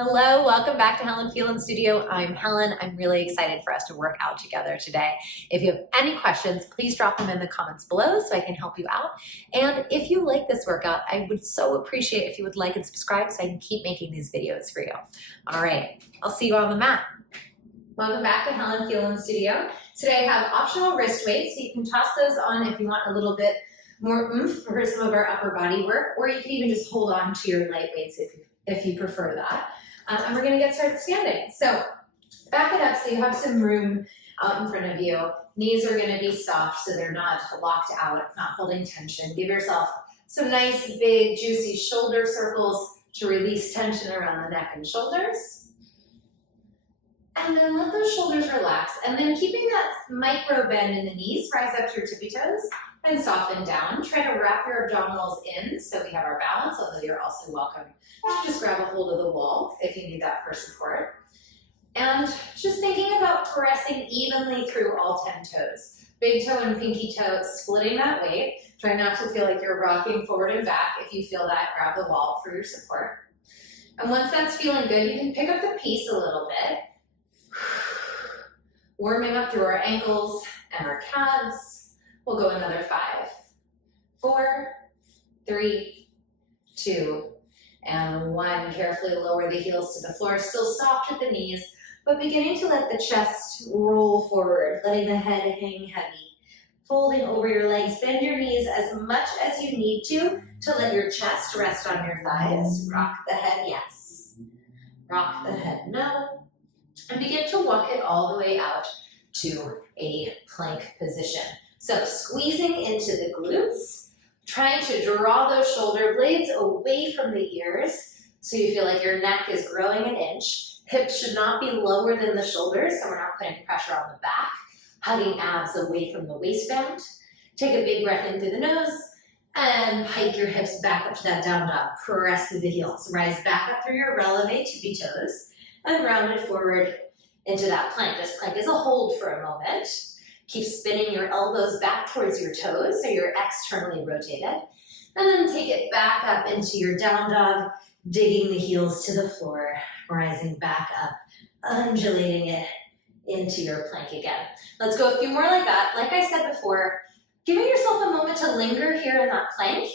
Hello, welcome back to Helen Phelan Studio. I'm Helen. I'm really excited for us to work out together today. If you have any questions, please drop them in the comments below so I can help you out. And if you like this workout, I would so appreciate if you would like and subscribe so I can keep making these videos for you. All right, I'll see you on the mat. Welcome back to Helen Phelan Studio. Today I have optional wrist weights, so you can toss those on if you want a little bit more oomph for some of our upper body work, or you can even just hold on to your light weights if you prefer that. And we're gonna get started standing. So back it up so you have some room out in front of you. Knees are gonna be soft so they're not locked out, not holding tension. Give yourself some nice, big, juicy shoulder circles to release tension around the neck and shoulders. And then let those shoulders relax. And then keeping that micro bend in the knees, rise up to your tippy toes and soften down. Try to wrap your abdominals in so we have our balance, although you're also welcome to just grab a hold of the wall if you need that for support. And just thinking about pressing evenly through all 10 toes. Big toe and pinky toe, splitting that weight. Try not to feel like you're rocking forward and back. If you feel that, grab the wall for your support. And once that's feeling good, you can pick up the pace a little bit. Warming up through our ankles and our calves. We'll go another 5, 4, 3, 2, and 1. Carefully lower the heels to the floor, still soft at the knees, but beginning to let the chest roll forward, letting the head hang heavy. Folding over your legs, bend your knees as much as you need to let your chest rest on your thighs. Rock the head, yes. Rock the head, no. And begin to walk it all the way out to a plank position. So squeezing into the glutes, trying to draw those shoulder blades away from the ears so you feel like your neck is growing an inch. Hips should not be lower than the shoulders, so we're not putting pressure on the back. Hugging abs away from the waistband. Take a big breath in through the nose and hike your hips back up to that down dog. Press through the heels. Rise back up through your releve tippy toes and round it forward into that plank. This plank is a hold for a moment. Keep spinning your elbows back towards your toes so you're externally rotated. And then take it back up into your down dog, digging the heels to the floor, rising back up, undulating it into your plank again. Let's go a few more like that. Like I said before, giving yourself a moment to linger here in that plank.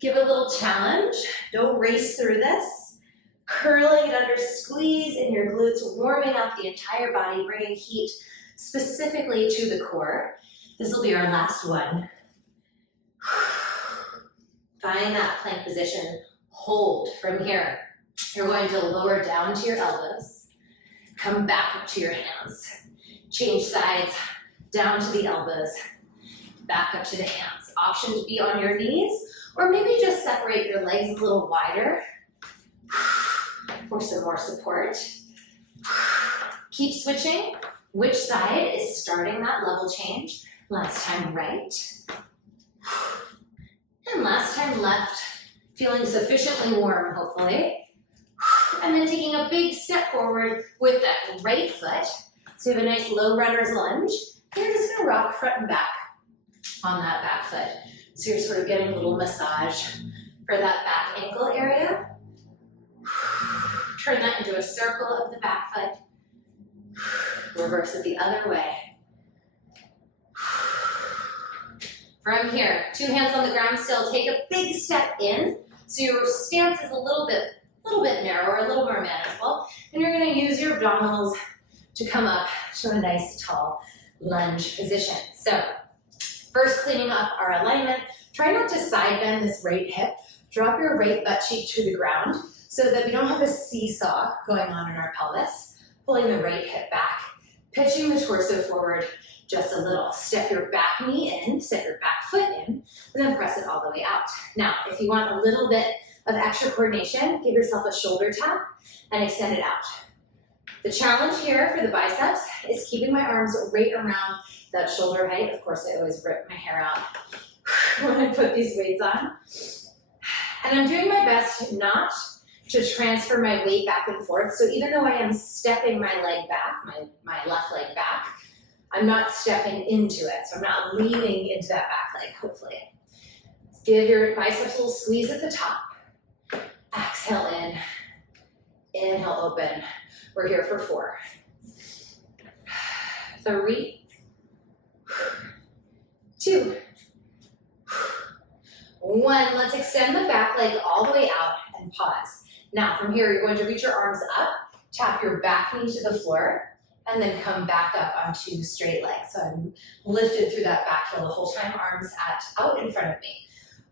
Give it a little challenge. Don't race through this. Curling it under, squeeze in your glutes, warming up the entire body, bringing heat specifically to the core. This will be our last one. Find that plank position. Hold from here. You're going to lower down to your elbows. Come back up to your hands. Change sides, down to the elbows, back up to the hands. Option to be on your knees, or maybe just separate your legs a little wider for some more support. Keep switching. Which side is starting that level change? Last time right. And last time left. Feeling sufficiently warm, hopefully. And then taking a big step forward with that right foot. So you have a nice low runner's lunge. And you're just gonna rock front and back on that back foot. So you're sort of getting a little massage for that back ankle area. Turn that into a circle of the back foot. Reverse it the other way. From here, 2 hands on the ground still. Take a big step in. So your stance is a little bit narrower, a little more manageable. And you're gonna use your abdominals to come up to a nice tall lunge position. So first cleaning up our alignment. Try not to side bend this right hip. Drop your right butt cheek to the ground so that we don't have a seesaw going on in our pelvis. Pulling the right hip back, pitching the torso forward just a little. Step your back knee in, step your back foot in, and then press it all the way out. Now, if you want a little bit of extra coordination, give yourself a shoulder tap and extend it out. The challenge here for the biceps is keeping my arms right around that shoulder height. Of course, I always rip my hair out when I put these weights on. And I'm doing my best not to transfer my weight back and forth. So even though I am stepping my leg back, my left leg back, I'm not stepping into it. So I'm not leaning into that back leg, hopefully. Give your biceps a little squeeze at the top. Exhale in, Inhale, open. We're here for 4, 3, 2, 1. Let's extend the back leg all the way out and pause. Now from here, you're going to reach your arms up, tap your back knee to the floor, and then come back up onto straight legs. So I'm lifted through that back heel the whole time, arms out in front of me.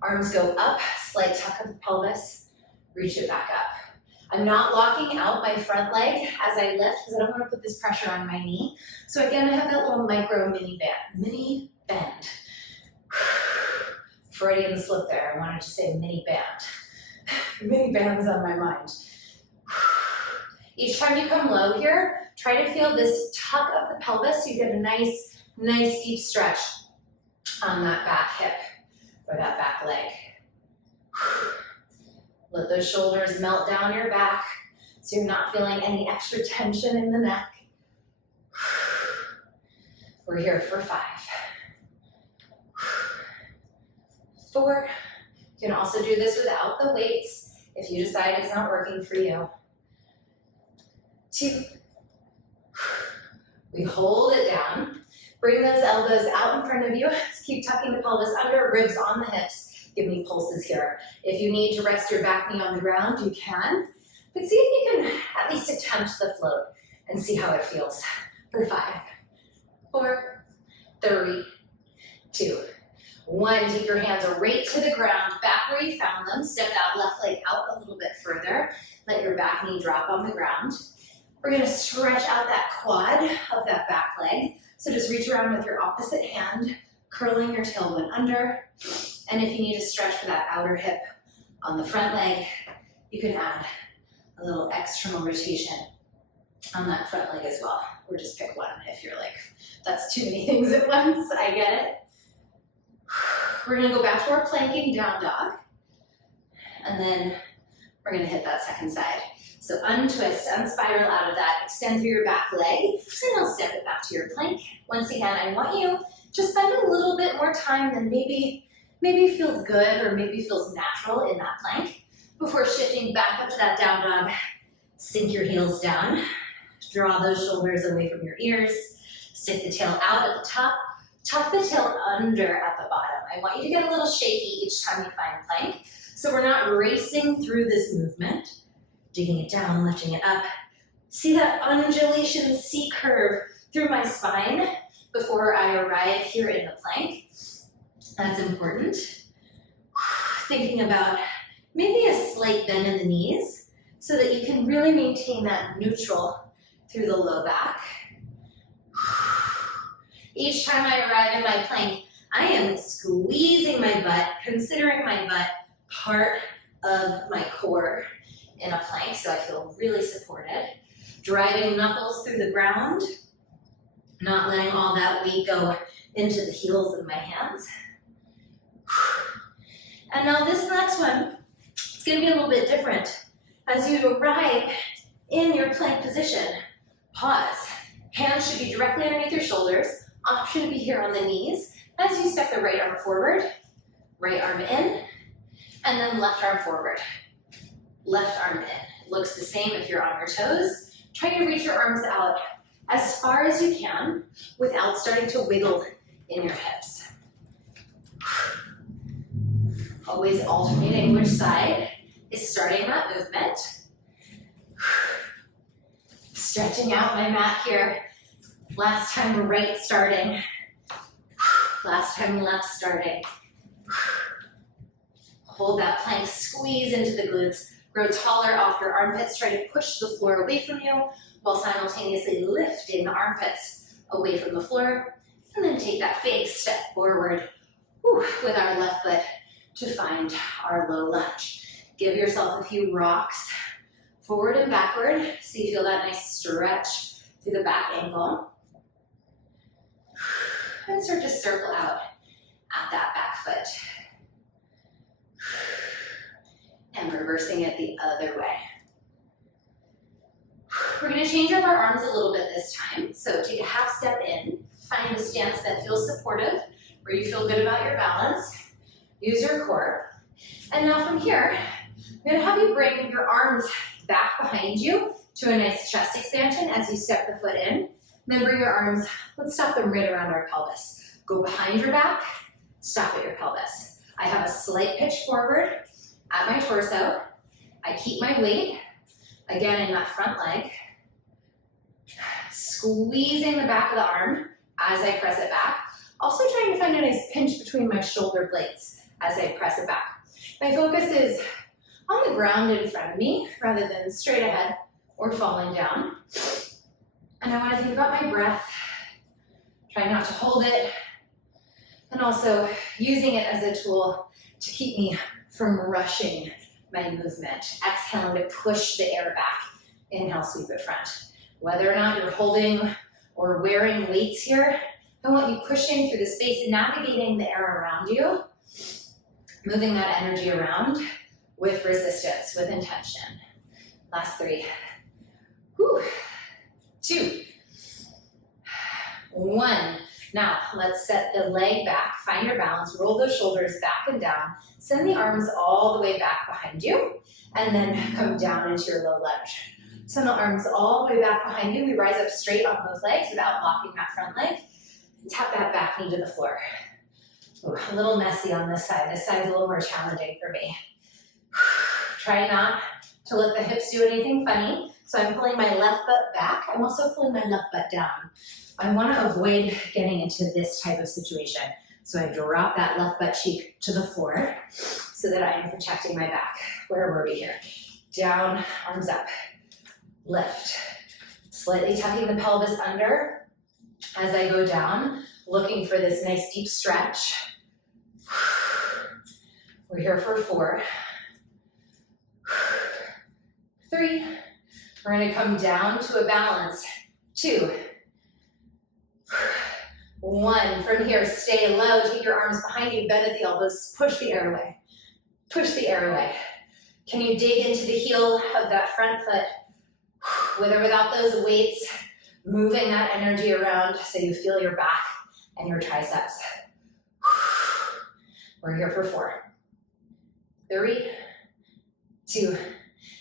Arms go up, slight tuck of the pelvis, reach it back up. I'm not locking out my front leg as I lift because I don't want to put this pressure on my knee. So again, I have that little micro mini bend. Freudian slip there, I wanted to say mini band. Mini bands on my mind. Each time you come low here, try to feel this tuck of the pelvis so you get a nice deep stretch on that back hip or that back leg. Let those shoulders melt down your back so you're not feeling any extra tension in the neck. We're here for 5, 4. You can also do this without the weights if you decide it's not working for you. 2. We hold it down. Bring those elbows out in front of you. Keep tucking the pelvis under, ribs on the hips. Give me pulses here. If you need to rest your back knee on the ground, you can. But see if you can at least attempt the float and see how it feels. For 5, 4, 3, 2, 1. Take your hands right to the ground, back where you found them. Step that left leg out a little bit further. Let your back knee drop on the ground. We're gonna stretch out that quad of that back leg. So just reach around with your opposite hand, curling your tailbone under. And if you need to stretch for that outer hip on the front leg, you can add a little external rotation on that front leg as well. Or just pick one if you're like, that's too many things at once, I get it. We're gonna go back to our planking down dog. And then we're gonna hit that second side. So untwist, unspiral out of that, extend through your back leg, and I'll step it back to your plank. Once again, I want you to spend a little bit more time than maybe feels good or maybe feels natural in that plank before shifting back up to that down dog. Sink your heels down, draw those shoulders away from your ears, stick the tail out at the top, tuck the tail under at the bottom. I want you to get a little shaky each time you find plank, so we're not racing through this movement, digging it down, lifting it up. See that undulation C curve through my spine before I arrive here in the plank. That's important. Thinking about maybe a slight bend in the knees so that you can really maintain that neutral through the low back. Each time I arrive in my plank, I am squeezing my butt, considering my butt part of my core in a plank, so I feel really supported. Driving knuckles through the ground, not letting all that weight go into the heels of my hands. And now this next one, it's gonna be a little bit different. As you arrive in your plank position, pause. Hands should be directly underneath your shoulders. Option to be here on the knees. As you step the right arm forward, right arm in, and then left arm forward. Left arm in. It looks the same if you're on your toes. Try to reach your arms out as far as you can without starting to wiggle in your hips. Always alternating which side is starting that movement. Stretching out my mat here. Last time right starting. Last time left starting. Hold that plank, squeeze into the glutes. Grow taller off your armpits. Try to push the floor away from you while simultaneously lifting the armpits away from the floor. And then take that big step forward with our left foot to find our low lunge. Give yourself a few rocks forward and backward so you feel that nice stretch through the back ankle. And start to circle out at that back foot. And reversing it the other way. We're going to change up our arms a little bit this time. So take a half step in, find a stance that feels supportive, where you feel good about your balance. Use your core. And now from here, I'm going to have you bring your arms back behind you to a nice chest expansion as you step the foot in. Then bring your arms, let's stop them right around our pelvis. Go behind your back, stop at your pelvis. I have a slight pitch forward at my torso. I keep my weight, again in that front leg. Squeezing the back of the arm as I press it back. Also trying to find a nice pinch between my shoulder blades as I press it back. My focus is on the ground in front of me rather than straight ahead or falling down. And I want to think about my breath. Try not to hold it. And also using it as a tool to keep me from rushing my movement. Exhaling to push the air back. Inhale, sweep it front. Whether or not you're holding or wearing weights here, I want you pushing through the space, navigating the air around you, moving that energy around with resistance, with intention. Last 3. Whew. 2. 1. Now, let's set the leg back, find your balance, roll those shoulders back and down, send the arms all the way back behind you, and then come down into your low lunge. Send the arms all the way back behind you. We rise up straight on both legs without locking that front leg. Tap that back knee to the floor. Ooh, a little messy on this side. This side's a little more challenging for me. Try not to let the hips do anything funny. So I'm pulling my left butt back. I'm also pulling my left butt down. I want to avoid getting into this type of situation. So I drop that left butt cheek to the floor so that I am protecting my back. Where were we here? Down, arms up, lift. Slightly tucking the pelvis under as I go down, looking for this nice deep stretch. We're here for 4, 3. We're going to come down to a balance. 2, 1. From here, stay low. Take your arms behind you, bend at the elbows. Push the air away. Push the air away. Can you dig into the heel of that front foot? With or without those weights, moving that energy around so you feel your back and your triceps. We're here for 4, 3, 2,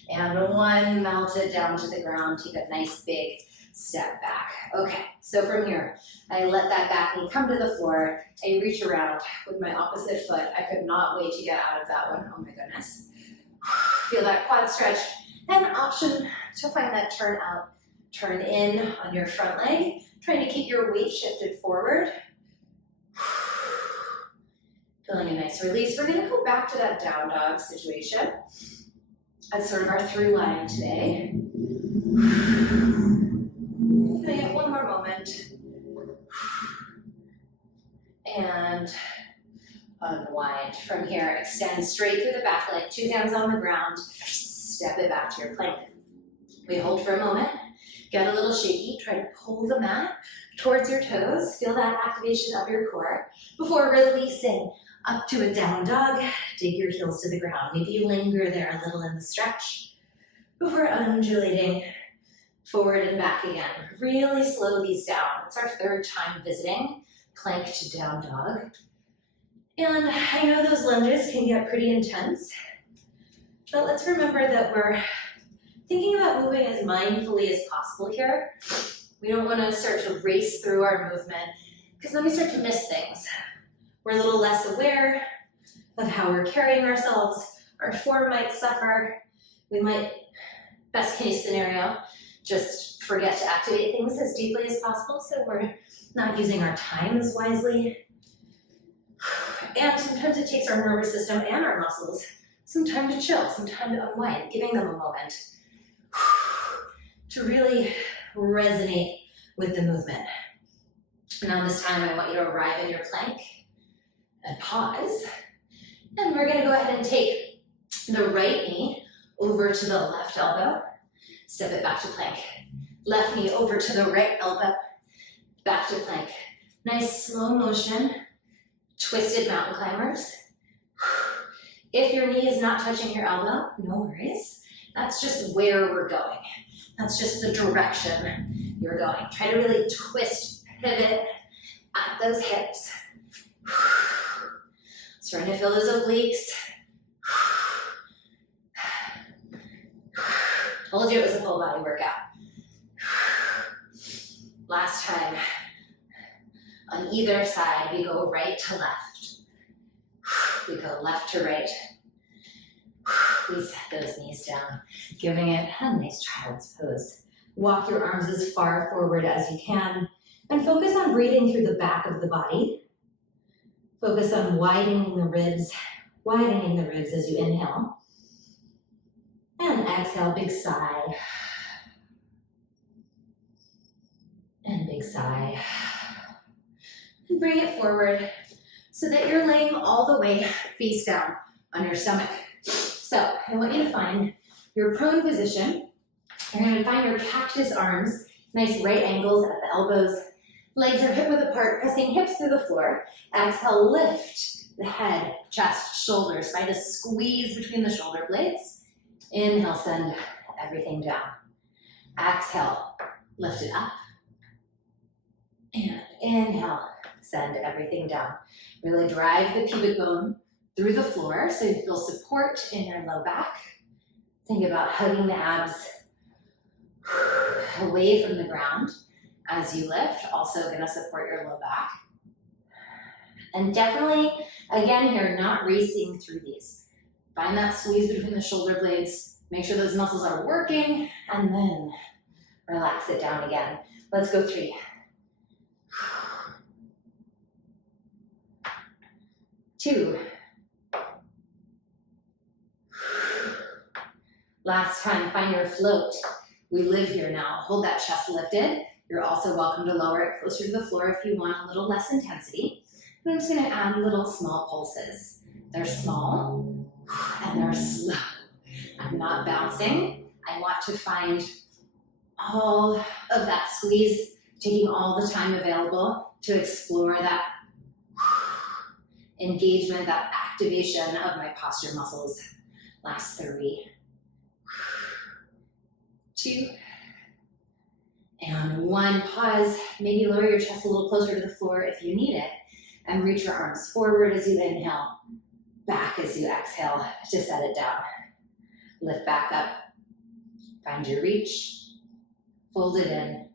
and 1. Melt it down to the ground. Take a nice big step back. Okay, so from here, I let that back knee come to the floor. I reach around with my opposite foot. I could not wait to get out of that one. Oh my goodness. Feel that quad stretch. And option to find that turn out, turn in on your front leg, trying to keep your weight shifted forward. Feeling a nice release. We're gonna go back to that down dog situation. That's sort of our through line today. Can I get one more moment? And unwind. From here, extend straight through the back leg, 2 hands on the ground. Step it back to your plank. We hold for a moment, get a little shaky, try to pull the mat towards your toes, feel that activation of your core before releasing up to a down dog. Dig your heels to the ground. Maybe you linger there a little in the stretch before undulating forward and back again. Really slow these down. It's our 3rd time visiting plank to down dog. And I know those lunges can get pretty intense, but let's remember that we're thinking about moving as mindfully as possible here. We don't want to start to race through our movement because then we start to miss things. We're a little less aware of how we're carrying ourselves. Our form might suffer. We might, best case scenario, just forget to activate things as deeply as possible, so we're not using our time as wisely. And sometimes it takes our nervous system and our muscles some time to chill, some time to unwind, giving them a moment to really resonate with the movement. Now this time I want you to arrive in your plank and pause. And we're gonna go ahead and take the right knee over to the left elbow, step it back to plank. Left knee over to the right elbow, back to plank. Nice slow motion, twisted mountain climbers. If your knee is not touching your elbow, no worries. That's just where we're going. That's just the direction you're going. Try to really twist, pivot at those hips. Starting to feel those obliques. Told you it was a full body workout. Last time. On either side, we go right to left. We go left to right. We set those knees down, giving it a nice child's pose. Walk your arms as far forward as you can, and focus on breathing through the back of the body. Focus on widening the ribs as you inhale. And exhale, big sigh. And big sigh. And bring it forward so that you're laying all the way face down on your stomach. So I want you to find your prone position. You're going to find your cactus arms, nice right angles at the elbows. Legs are hip width apart, pressing hips through the floor. Exhale, lift the head, chest, shoulders. Find a squeeze between the shoulder blades. Inhale, send everything down. Exhale, lift it up. And inhale, send everything down. Really drive the pubic bone through the floor so you feel support in your low back. Think about hugging the abs away from the ground as you lift, also going to support your low back. And definitely, again here, not racing through these. Find that squeeze between the shoulder blades, make sure those muscles are working, and then relax it down again. Let's go 3. 2. Last time, find your float. We live here now. Hold that chest lifted. You're also welcome to lower it closer to the floor if you want a little less intensity. And I'm just going to add little small pulses. They're small and they're slow. I'm not bouncing. I want to find all of that squeeze, taking all the time available to explore that engagement, that activation of my posture muscles. Last 3, 2, and 1. Pause. Maybe lower your chest a little closer to the floor if you need it, and reach your arms forward as you inhale, back as you exhale to set it down. Lift back up. Find your reach. Fold it in.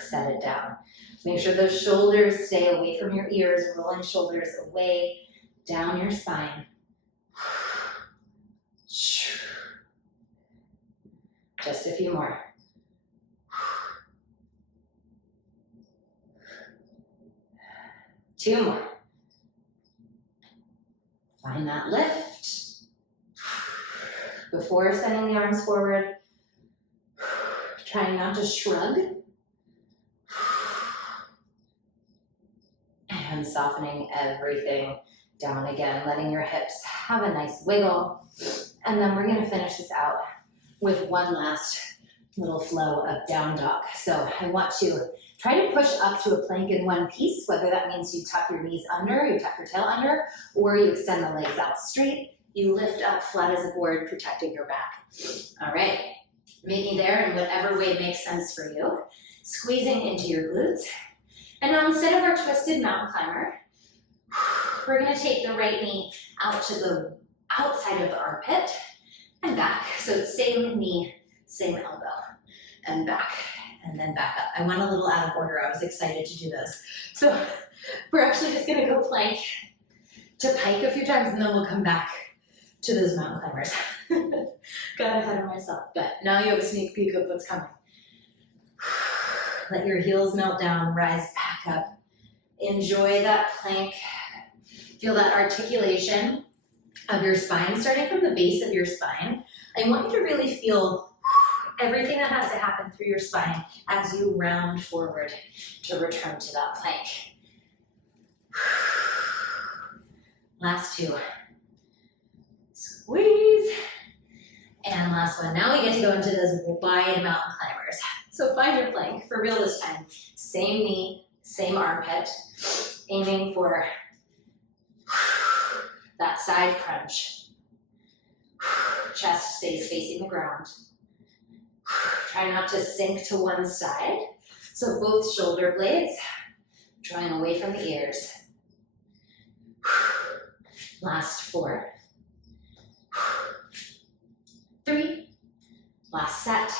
Set it down. Make sure those shoulders stay away from your ears, rolling shoulders away, down your spine. Just a few more. Two more. Find that lift. Before sending the arms forward, trying not to shrug. And softening everything down again, letting your hips have a nice wiggle. And then we're gonna finish this out with one last little flow of down dog. So I want to try to push up to a plank in one piece, whether that means you tuck your knees under, you tuck your tail under, or you extend the legs out straight. You lift up flat as a board, protecting your back. All right, meet me there in whatever way makes sense for you. Squeezing into your glutes. And now instead of our twisted mountain climber, we're gonna take the right knee out to the outside of the armpit and back. So it's same knee, same elbow, and back, and then back up. I went a little out of order. I was excited to do those. So we're actually just gonna go plank to pike a few times, and then we'll come back to those mountain climbers. Got ahead of myself, but now you have a sneak peek of what's coming. Let your heels melt down, rise back up. Enjoy that plank. Feel that articulation of your spine, starting from the base of your spine. I want you to really feel everything that has to happen through your spine as you round forward to return to that plank. Last 2. Squeeze. And last one. Now we get to go into those wide mountain climbers. So find your plank, for real this time. Same knee, same armpit, aiming for that side crunch. Chest stays facing the ground. Try not to sink to one side. So both shoulder blades drawing away from the ears. Last 4. 3, Last set.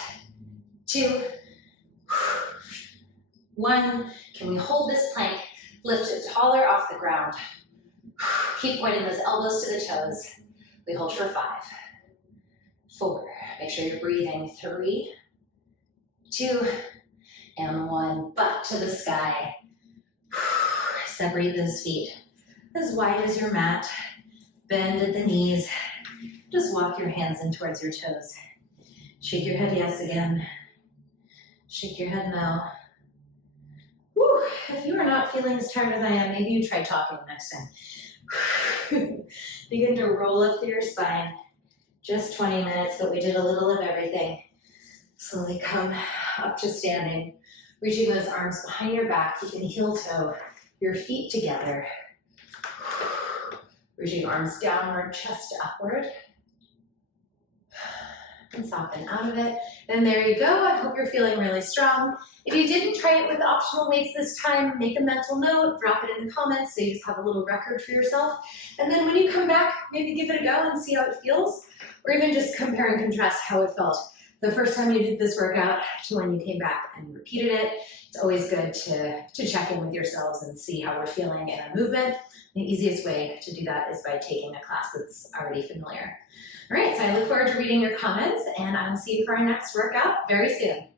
2, 1. Can we hold this plank? Lift it taller off the ground. Keep pointing those elbows to the toes. We hold for 5, 4. Make sure you're breathing. 3, 2, and 1. Butt to the sky. Separate those feet as wide as your mat. Bend at the knees. Just walk your hands in towards your toes. Shake your head yes again. Shake your head no. Whew. If you are not feeling as tired as I am, maybe you try talking next time. Begin to roll up through your spine. Just 20 minutes, but we did a little of everything. Slowly come up to standing. Reaching those arms behind your back, keeping heel toe, your feet together. Reaching arms downward, chest upward. And soften out of it. And there you go. I hope you're feeling really strong. If you didn't try it with optional weights this time, make a mental note, drop it in the comments so you just have a little record for yourself. And then when you come back, maybe give it a go and see how it feels, or even just compare and contrast how it felt the first time you did this workout to when you came back and repeated it. It's always good to check in with yourselves and see how we're feeling in a movement. The easiest way to do that is by taking a class that's already familiar. All right, so I look forward to reading your comments, and I will see you for our next workout very soon.